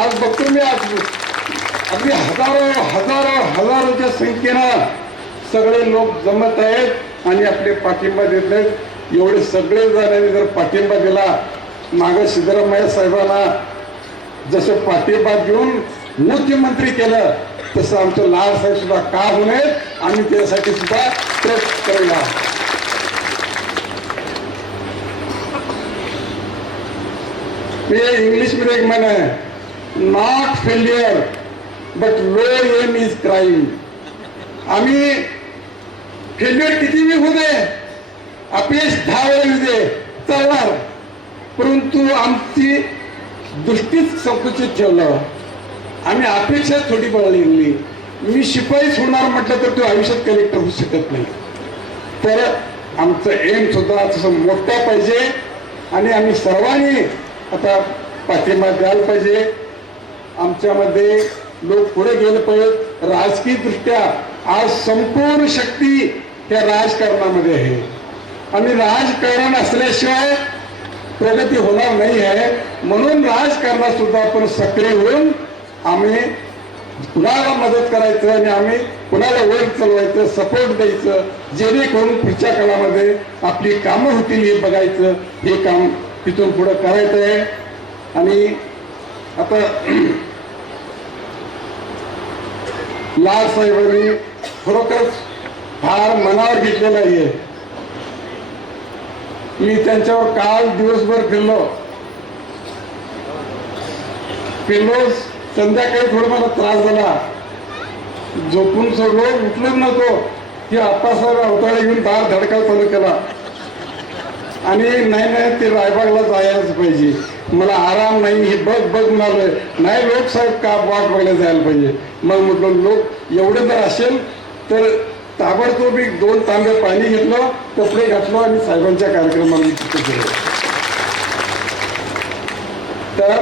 आज बघतो मी आज अगदी हजारोच्या संख्येनं सगळे लोक जमत आहेत आणि आपले पाठिंबा देत आहेत. एवढे सगळे जणांनी जर पाठिंबा दिला, मागं सिद्धरामय्या साहेबांना जसं पाठिंबा देऊन मुख्यमंत्री केलं, तसं आमचं लाल साहेब सुद्धा का होऊ नयेत आणि त्यासाठी सुद्धा प्रयत्न करूया. इंग्लिश मध्ये एक म्हण आहे, not failure but low aim is crime. आम्ही फेल्युअर किती बी होऊ दे, अपयश 10 वेळा येऊ दे, चालणार, परंतु आमची दृष्टीच संकुचित ठेवलं. आम्ही अपेक्षा थोडी बळली. मी शिपाईच होणार म्हटलं तर तो आयुष्यात कलेक्टर होऊ शकत नाही. तर आमचं एम सुद्धा तसं मोठा पाहिजे आणि आम्ही सर्वांनी आता पाठिंबा द्यायला पाहिजे. आमच्यामध्ये लोक पुढे गेले पाहिजेत. राजकीय दृष्ट्या आज संपूर्ण शक्ती त्या राजकारणामध्ये आहे आणि राजकारण असल्याशिवाय प्रगती होणार नाही आहे. म्हणून राजकारणात सुद्धा आपण सक्रिय होऊन आम्ही कुणाला मदत करायचं आणि आम्ही कुणाला वर चालवायचं, सपोर्ट द्यायचं, जेणेकरून पुढच्या काळामध्ये आपली कामं होतील हे बघायचं. हे काम तिथून पुढे करायचं आहे. आणि आता लाल साहेबांनी खरोखरच फार मनावर घेतलेलं आहे. मी त्यांच्यावर काल दिवसभर फिरलो. संध्याकाळी थोडा मला त्रास झाला, झोपून सोडलो, उठलोच नव्हतो की आप्पासाहेब अवताळे घेऊन दार धडका चालू केला आणि नाही ते रायबागला जायलाच पाहिजे, मला आराम नाही, हे बघ म्हणालोय. नाही लोकसाहेब का वाट बघायला जायला पाहिजे. मग म्हटलं लोक एवढं जर असेल तर ताबडतोब 2 तांबे पाणी घेतलं, कपडे घातलो आणि साहेबांच्या कार्यक्रमाला तिथे गेलो. तर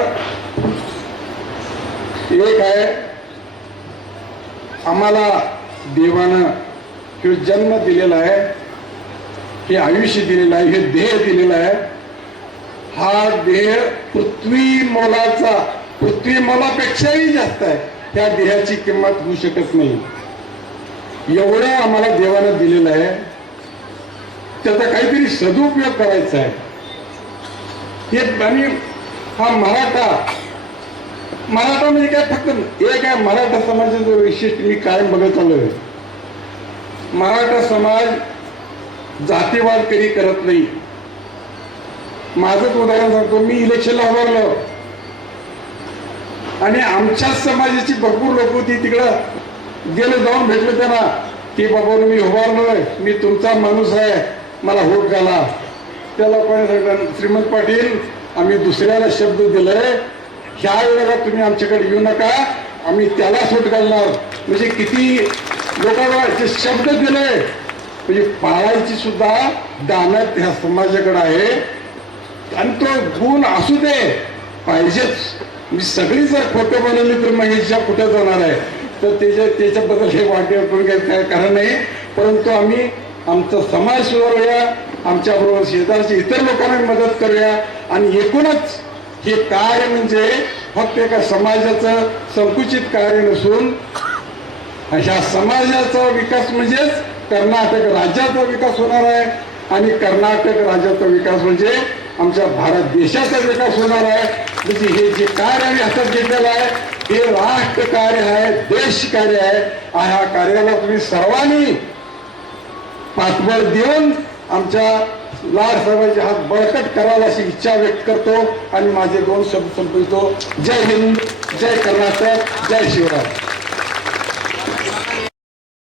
एक आहे, आम्हाला देवानं हे जन्म दिलेला आहे, हे आयुष्य दिलेलं आहे, हे देह दिलेलं आहे. हा देह पृथ्वी मोलापेक्षाही जास्त आहे. त्या देहाची किंमत होऊ शकत नाही. एवढं आम्हाला देवानं दिलेलं आहे, त्याचा काहीतरी सदुपयोग करायचा आहे. हे आणि हा मराठा म्हणजे काय फक्त एक आहे. मराठा समाजाचं वैशिष्ट्य मी कायम बघत आलोय. मराठा समाज जातीवाद कधी करत नाही. माझंच उदाहरण सांगतो. मी इलेक्शनला उभारलो आणि आमच्याच समाजाची भरपूर लोक होती. तिकडं गेलो, जाऊन भेटलो त्यांना की बाबा मी उभारलोय, मी तुमचा माणूस आहे, मला वोट घाला. त्याला पण सांगतात, श्रीमंत पाटील आम्ही दुसऱ्याला शब्द दिलाय, ह्या वेळेला तुम्ही आमच्याकडे येऊ नका, आम्ही त्याला सूट घालणार. म्हणजे किती लोकांना जे शब्द दिले म्हणजे पाळायची सुद्धा दानत ह्या समाजाकडे आहे. आणि तो गुण असू दे पाहिजेच. मी सगळी जर खोटं बनवली तर मग ह्याच्या कुठे जाणार आहे. तर त्याच्याबद्दल हे वाटेल करून काय कारण नाही. परंतु आम्ही आमचा समाज सुधारूया, आमच्याबरोबर शेजारच्या इतर लोकांना मदत करूया. आणि एकूणच हे कार्य म्हणजे फक्त एका समाजाचं संकुचित कार्य नसून ह्या समाजाचा विकास म्हणजेच कर्नाटक राज्याचा विकास होणार आहे. आणि कर्नाटक राज्याचा विकास म्हणजे आमच्या भारत देशाचा विकास होणार आहे. म्हणजे हे जे कार्य आम्ही हातात घेतलेलं आहे हे राष्ट्र कार्य आहे, देश कार्य आहे. ह्या कार्याला तुम्ही सर्वांनी पाठबळ देऊन आमच्या लाड साहेबांचे हात बळकट करायला अशी इच्छा व्यक्त करतो आणि माझे 2 शब्द संपवितो. जय हिंद, जय कर्नाटक, जय शिवराय.